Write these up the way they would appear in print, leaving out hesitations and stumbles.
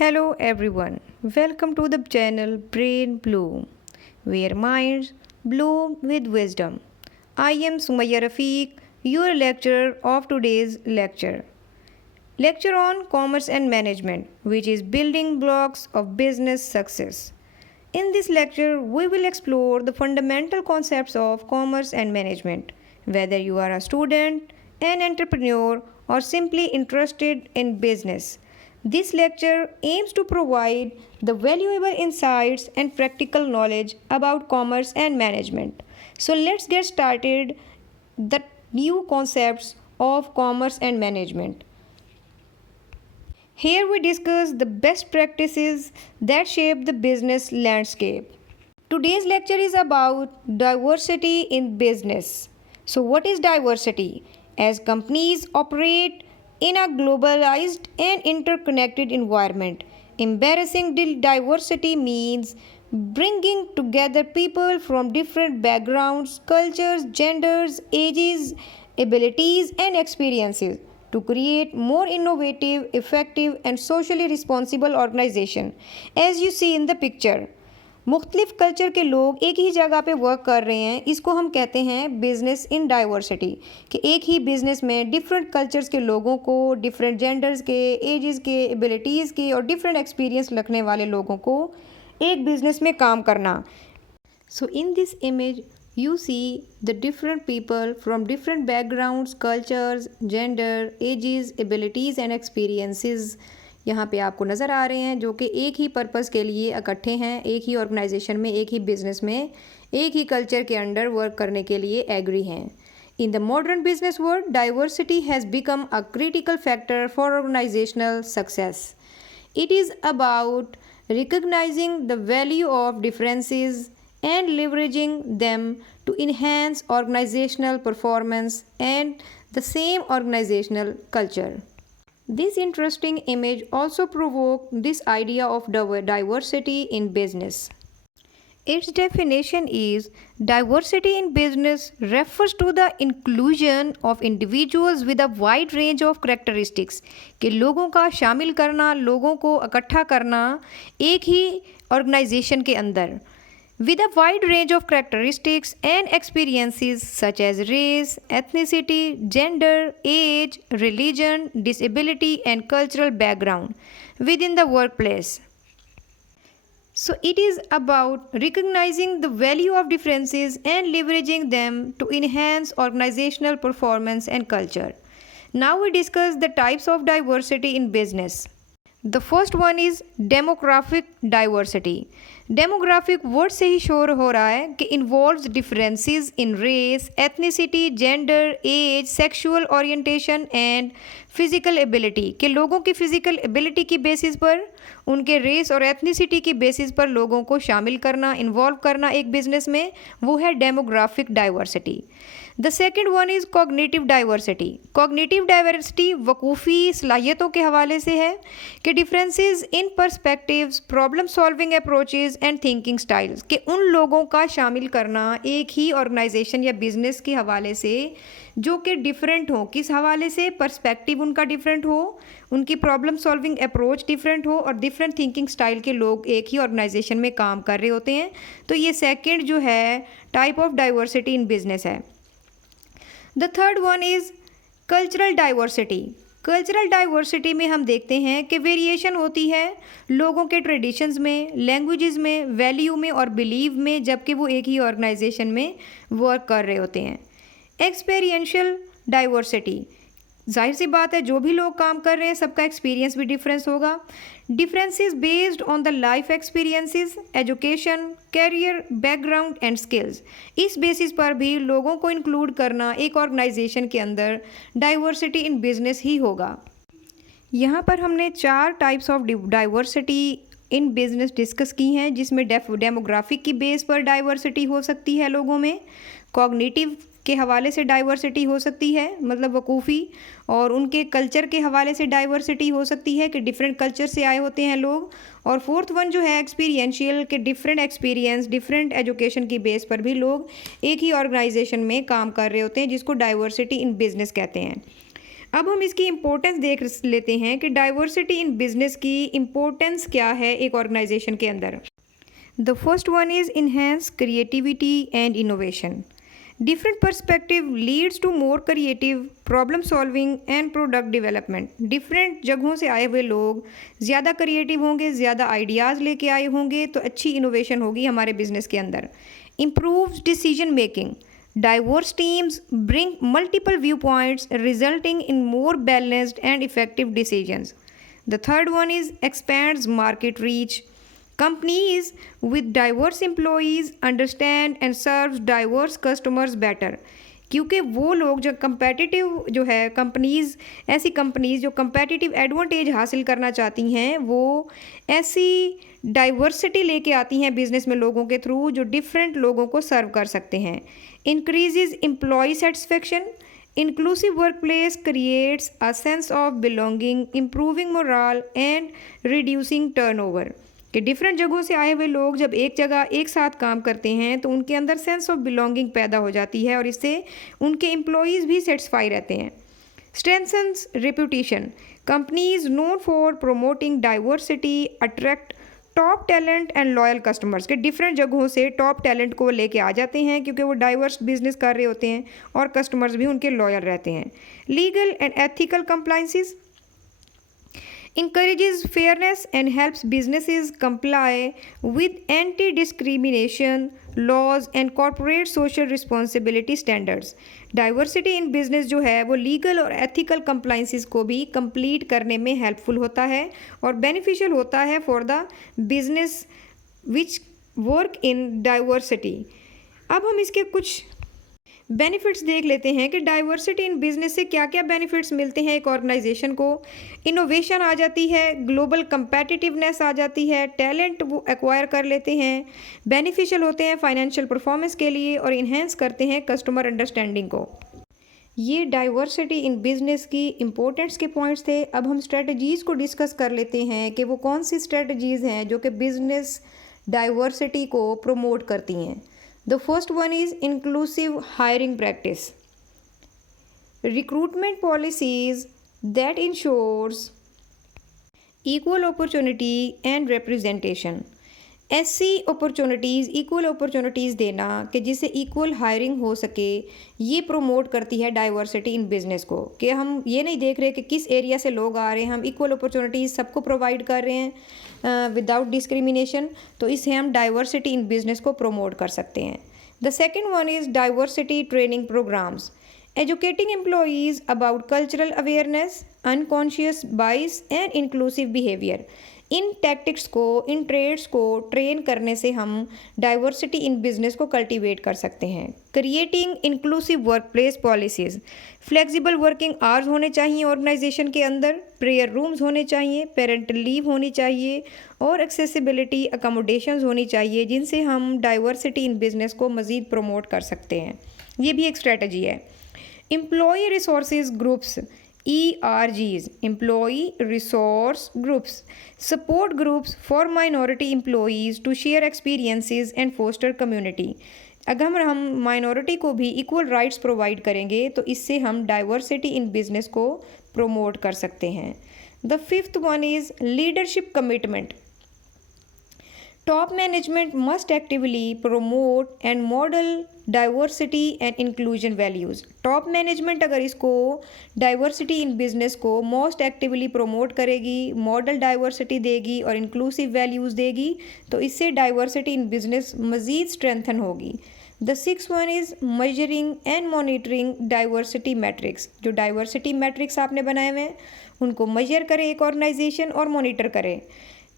Hello everyone, welcome to the channel Brain Bloom, where minds bloom with wisdom. I am Sumaya Rafiq, your lecturer of today's lecture. Lecture on Commerce and Management, which is building blocks of business success. In this lecture, we will explore the fundamental concepts of commerce and management. Whether you are a student, an entrepreneur, or simply interested in business, this lecture aims to provide the valuable insights and practical knowledge about commerce and management. So let's get started the new concepts of commerce and management. Here we discuss the best practices that shape the business landscape. Today's lecture is about diversity in business. So, what is diversity? As companies operate in a globalized and interconnected environment, embracing diversity means bringing together people from different backgrounds, cultures, genders, ages, abilities, and experiences to create more innovative, effective, and socially responsible organization. As you see in the picture, मुख्तलिफ culture के लोग एक ही जगह पे work कर रहे हैं, इसको हम कहते हैं बिजनेस इन डाइवर्सिटी। कि एक ही बिजनेस में डिफरेंट कल्चर्स के लोगों को, डिफरेंट जेंडर्स के, एजेस के, एबिलिटीज़ के और डिफरेंट एक्सपीरियंस रखने वाले लोगों को एक बिजनेस में काम करना। So in this image you see the different people from different backgrounds, cultures, gender, ages, abilities and experiences यहाँ पे आपको नज़र आ रहे हैं, जो कि एक ही पर्पज़ के लिए इकट्ठे हैं, एक ही ऑर्गेनाइजेशन में, एक ही बिजनेस में, एक ही कल्चर के अंडर वर्क करने के लिए एग्री हैं। In the modern business world, diversity has become a critical factor for organizational success. It is about recognizing the value of differences and leveraging them to enhance organizational performance and the same organizational culture. This interesting image also provoked this idea of diversity in business. Its definition is diversity in business refers to the inclusion of individuals with a wide range of characteristics कि लोगों का शामिल करना, लोगों को इकट्ठा करना एक ही ऑर्गेनाइजेशन के अंदर with a wide range of characteristics and experiences such as race, ethnicity, gender, age, religion, disability, and cultural background within the workplace. So, it is about recognizing the value of differences and leveraging them to enhance organizational performance and culture. Now, we discuss the types of diversity in business. The first one is demographic diversity. Demographic word से ही शोर हो रहा है कि involves differences in race, ethnicity, gender, age, sexual orientation and physical ability कि लोगों की फिजिकल एबिलिटी की बेसिस पर, उनके रेस और एथनिसिटी की बेसिस पर लोगों को शामिल करना, इन्वॉल्व करना एक बिजनेस में, वो है demographic diversity. The second one is cognitive diversity. Cognitive diversity वकूफ़ी सलाहियतों के हवाले से है कि differences in perspectives, problem solving approaches and thinking styles कि उन लोगों का शामिल करना एक ही ऑर्गेनाइजेशन या बिजनेस के हवाले से जो कि डिफरेंट हो, किस हवाले से, पर्सपेक्टिव उनका डिफरेंट हो, उनकी प्रॉब्लम सॉल्विंग अप्रोच डिफरेंट हो और डिफरेंट थिंकिंग स्टाइल के लोग एक ही ऑर्गेनाइजेशन में काम कर रहे होते हैं। तो ये सेकेंड जो है type of diversity in business है। The third one is cultural diversity. Cultural diversity में हम देखते हैं कि वेरिएशन होती है लोगों के ट्रेडिशंस में, लैंग्वेजेस में, वैल्यू में और बिलीव में, जबकि वो एक ही ऑर्गेनाइजेशन में वर्क कर रहे होते हैं। एक्सपीरियंशियल डाइवर्सिटी, जाहिर सी बात है जो भी लोग काम कर रहे हैं सबका एक्सपीरियंस भी डिफरेंस होगा। Differences based on the life experiences, education, career, background and skills, इस बेसिस पर भी लोगों को इंक्लूड करना एक ऑर्गेनाइजेशन के अंदर डाइवर्सिटी इन बिजनेस ही होगा। यहाँ पर हमने 4 types of diversity in business discuss की हैं, जिसमें डेमोग्राफिक की बेस पर डाइवर्सिटी हो सकती है लोगों में, कॉग्निटिव के हवाले से डाइवर्सिटी हो सकती है मतलब वकूफ़ी, और उनके कल्चर के हवाले से डाइवर्सिटी हो सकती है कि डिफरेंट कल्चर से आए होते हैं लोग, और फोर्थ वन जो है एक्सपीरियंशियल के डिफरेंट एक्सपीरियंस, डिफरेंट एजुकेशन की बेस पर भी लोग एक ही ऑर्गेनाइजेशन में काम कर रहे होते हैं, जिसको डाइवर्सिटी इन बिजनेस कहते हैं। अब हम इसकी इम्पोर्टेंस देख लेते हैं कि डाइवर्सिटी इन बिजनेस की इम्पोर्टेंस क्या है एक ऑर्गेनाइजेशन के अंदर। The first one is enhance creativity and innovation. Different perspective leads to more creative problem solving and product development. Different जगहों से आए हुए लोग ज़्यादा क्रिएटिव होंगे, ज़्यादा आइडियाज़ लेके आए होंगे, तो अच्छी इनोवेशन होगी हमारे बिजनेस के अंदर। Improved decision making. Diverse teams bring multiple viewpoints, resulting in more balanced and effective decisions. The third one is expands market reach. Companies with diverse employees understand and serves diverse customers better. क्योंकि वो लोग जो competitive जो है companies, ऐसी companies जो competitive advantage हासिल करना चाहती हैं, वो ऐसी डाइवर्सिटी लेके आती हैं बिजनेस में लोगों के थ्रू जो डिफरेंट लोगों को सर्व कर सकते हैं। Increases employ satisfaction. Inclusive workplace creates a sense of belonging, improving morale and reducing turnover. कि डिफरेंट जगहों से आए हुए लोग जब एक जगह एक साथ काम करते हैं तो उनके अंदर सेंस ऑफ बिलोंगिंग पैदा हो जाती है और इससे उनके एम्प्लॉयज़ भी सेटिस्फाई रहते हैं। Strengthens reputation. Companies known for promoting diversity attract top talent and loyal customers. के डिफरेंट जगहों से टॉप टैलेंट को लेके आ जाते हैं क्योंकि वो डाइवर्स बिजनेस कर रहे होते हैं और कस्टमर्स भी उनके लॉयल रहते हैं। Legal and ethical compliances encourages fairness and helps businesses comply with anti-discrimination laws and corporate social responsibility standards. Diversity in business जो है वो लीगल और एथिकल कंप्लाइंसेस को भी कंप्लीट करने में हेल्पफुल होता है और बेनिफिशियल होता है for the business which work in diversity. अब हम इसके कुछ बेनिफिट्स देख लेते हैं कि डाइवर्सिटी इन बिजनेस से क्या क्या बेनिफिट्स मिलते हैं एक ऑर्गेनाइजेशन को। इनोवेशन आ जाती है, ग्लोबल कंपेटिटिवनेस आ जाती है, टैलेंट वो एक्वायर कर लेते हैं, बेनिफिशियल होते हैं फाइनेंशियल परफॉर्मेंस के लिए और इन्हेंस करते हैं कस्टमर अंडरस्टैंडिंग को। ये डाइवर्सिटी इन बिजनेस की इम्पोर्टेंट्स के पॉइंट्स थे। अब हम स्ट्रेटजीज़ को डिस्कस कर लेते हैं कि वो कौन सी स्ट्रेटजीज़ हैं जो कि बिजनेस डाइवर्सिटी को प्रमोट करती हैं। The first one is inclusive hiring practice. Recruitment policies that ensures equal opportunity and representation. ऐसी अपॉर्चुनिटीज़, इक्वल अपॉर्चुनिटीज़ देना कि जिससे इक्वल हायरिंग हो सके, ये प्रमोट करती है डाइवर्सिटी इन बिज़नेस को। कि हम ये नहीं देख रहे कि किस एरिया से लोग आ रहे हैं, हम इक्वल अपॉर्चुनिटीज़ सबको प्रोवाइड कर रहे हैं विदाउट डिस्क्रिमिनेशन, तो इससे हम डाइवर्सिटी इन बिज़नेस को प्रमोट कर सकते हैं। The second one is diversity training programmes. Educating employees about cultural awareness, unconscious bias and inclusive behavior. In tactics को, इन ट्रेड्स को ट्रेन करने से हम डाइवर्सिटी इन बिजनेस को कल्टीवेट कर सकते हैं। Creating inclusive workplace policies. Flexible working hours होने चाहिए ऑर्गेनाइजेशन के अंदर, प्रेयर रूम्स होने चाहिए, पेरेंटल लीव होनी चाहिए और एक्सेसिबिलिटी अकोमोडेशंस होनी चाहिए जिनसे हम डाइवर्सिटी इन बिजनेस को मज़ीद प्रमोट कर सकते हैं। ये भी एक स्ट्रेटजी है। Employee Resources Groups, ERGs, Employee Resource Groups, support groups for minority employees to share experiences and foster community. अगर हम माइनॉरिटी को भी इक्वल राइट्स प्रोवाइड करेंगे तो इससे हम डाइवर्सिटी इन बिजनेस को प्रमोट कर सकते हैं। The fifth one is leadership commitment. Top management must actively promote and model diversity and inclusion values. Top management अगर इसको डाइवर्सिटी इन बिजनेस को मोस्ट एक्टिवली प्रमोट करेगी, मॉडल डाइवर्सिटी देगी और इंक्लूसिव वैल्यूज़ देगी तो इससे डाइवर्सिटी इन बिजनेस मज़ीद स्ट्रेंथन होगी। The six one is measuring and monitoring diversity matrix. जो डाइवर्सिटी मैट्रिक्स आपने बनाए हुए हैं उनको मेजर करें एक ऑर्गेनाइजेशन और मॉनिटर करें।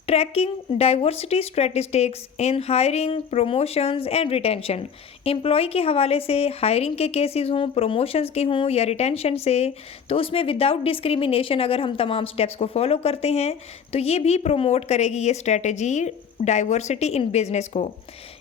Tracking diversity statistics in hiring, promotions and retention. Employ के हवाले से हायरिंग के केसेस हों, प्रमोशंस के हों या रिटेंशन से, तो उसमें विदाउट डिस्क्रिमिनेशन अगर हम तमाम स्टेप्स को फॉलो करते हैं तो ये भी प्रमोट करेगी ये स्ट्रेटजी डाइवर्सिटी इन बिजनेस को।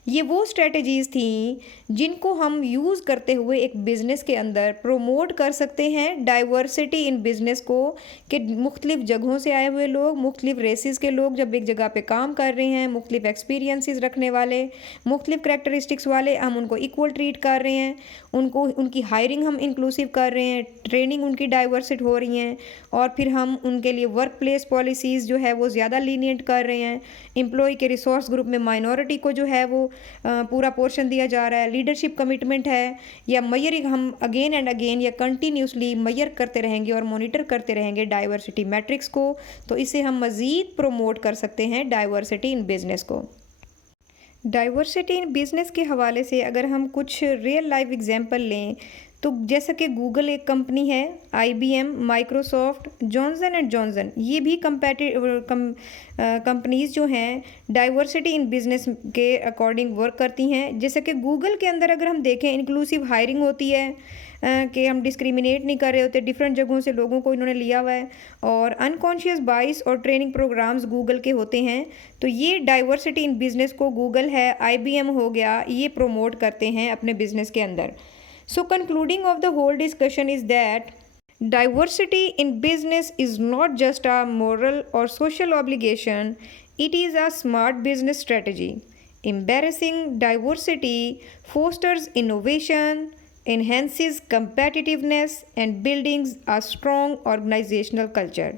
ये वो स्ट्रेटजीज़ थी जिनको हम यूज़ करते हुए एक बिज़नेस के अंदर प्रमोट कर सकते हैं डाइवर्सिटी इन बिज़नेस को, कि मुख्तलिफ़ जगहों से आए हुए लोग, मुख्तलिफ़ रेसेस के लोग जब एक जगह पे काम कर रहे हैं, मुख्तलिफ़ एक्सपीरियंसेस रखने वाले, मुख्तलिफ़ करैक्टरिस्टिक्स वाले, हम उनको इक्वल ट्रीट कर रहे हैं, उनको उनकी हायरिंग हम इंक्लूसिव कर रहे हैं, ट्रेनिंग उनकी डाइवर्सिट हो रही हैं, और फिर हम उनके लिए वर्क प्लेस पॉलिसीज़ जो है वो ज़्यादा लीनियंट कर रहे हैं। एम्प्लॉय के रिसोर्स ग्रुप में माइनॉरिटी को जो है वो पूरा पोर्शन दिया जा रहा है। लीडरशिप कमिटमेंट है, या मैयरिंग हम अगेन एंड अगेन या कंटिन्यूसली मैयर करते रहेंगे और मॉनिटर करते रहेंगे डाइवर्सिटी मैट्रिक्स को, तो इसे हम मज़ीद प्रोमोट कर सकते हैं डाइवर्सिटी इन बिज़नेस को। डाइवर्सिटी इन बिज़नेस के हवाले से अगर हम कुछ रियल लाइफ एग्जांपल लें, तो जैसा कि गूगल एक कंपनी है, IBM, Microsoft, Johnson and Johnson, ये भी कंपनीज़ जो हैं डाइवर्सिटी इन बिज़नेस के अकॉर्डिंग वर्क करती हैं। जैसे कि गूगल के अंदर अगर हम देखें इंक्लूसिव हायरिंग होती है, कि हम डिस्क्रिमिनेट नहीं कर रहे होते, डिफरेंट जगहों से लोगों को इन्होंने लिया हुआ है, और अनकॉन्शियस बाइस और ट्रेनिंग प्रोग्राम्स गूगल के होते हैं। तो ये डाइवर्सिटी इन बिज़नेस को गूगल है, IBM हो गया, ये प्रोमोट करते हैं अपने बिज़नेस के अंदर। So concluding of the whole discussion is that diversity in business is not just a moral or social obligation, it is a smart business strategy. Embracing diversity fosters innovation, enhances competitiveness, and builds a strong organizational culture.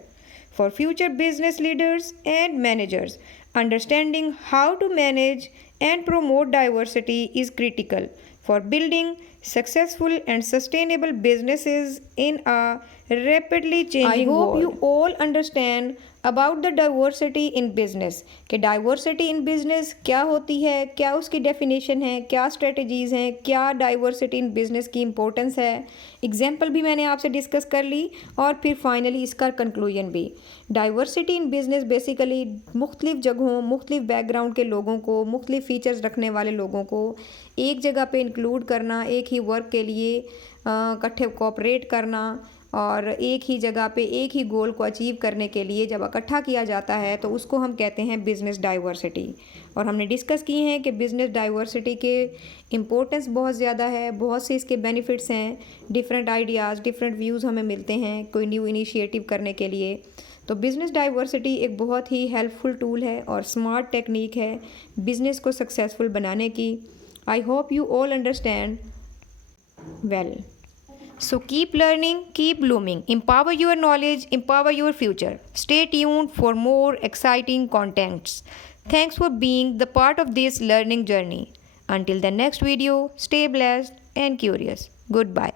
For future business leaders and managers, understanding how to manage and promote diversity is critical for building successful and sustainable businesses in a rapidly changing world. I hope you all understand about the diversity in business, कि diversity in business क्या होती है, क्या उसकी definition है, क्या strategies हैं, क्या diversity in business की importance है। एग्जाम्पल भी मैंने आपसे डिस्कस कर ली, और फिर फाइनली इसका कंक्लूजन भी। डाइवर्सिटी इन बिज़नेस बेसिकली मुख्तलिफ़ जगहों, मुख्तलिफ़ बैकग्राउंड के लोगों को, मुख्तलिफ़ फ़ीचर्स रखने वाले लोगों को एक जगह पे इंक्लूड करना, एक ही वर्क के लिए इकट्ठे कोऑपरेट करना, और एक ही जगह पे एक ही गोल को अचीव करने के लिए जब इकट्ठा किया जाता है तो उसको हम कहते हैं बिज़नेस डाइवर्सिटी। और हमने डिस्कस किए हैं कि बिज़नेस डाइवर्सिटी के इम्पोर्टेंस बहुत ज़्यादा है, बहुत से इसके बेनिफिट्स हैं, डिफरेंट आइडियाज़, डिफरेंट व्यूज़ हमें मिलते हैं कोई न्यू इनिशिएटिव करने के लिए। तो बिज़नेस डाइवर्सिटी एक बहुत ही हेल्पफुल टूल है और स्मार्ट टेक्निक है बिज़नेस को सक्सेसफुल बनाने की। I hope you all understand well. So keep learning, keep blooming, empower your knowledge, empower your future. Stay tuned for more exciting contents. Thanks for being the part of this learning journey. Until the next video, stay blessed and curious. Goodbye.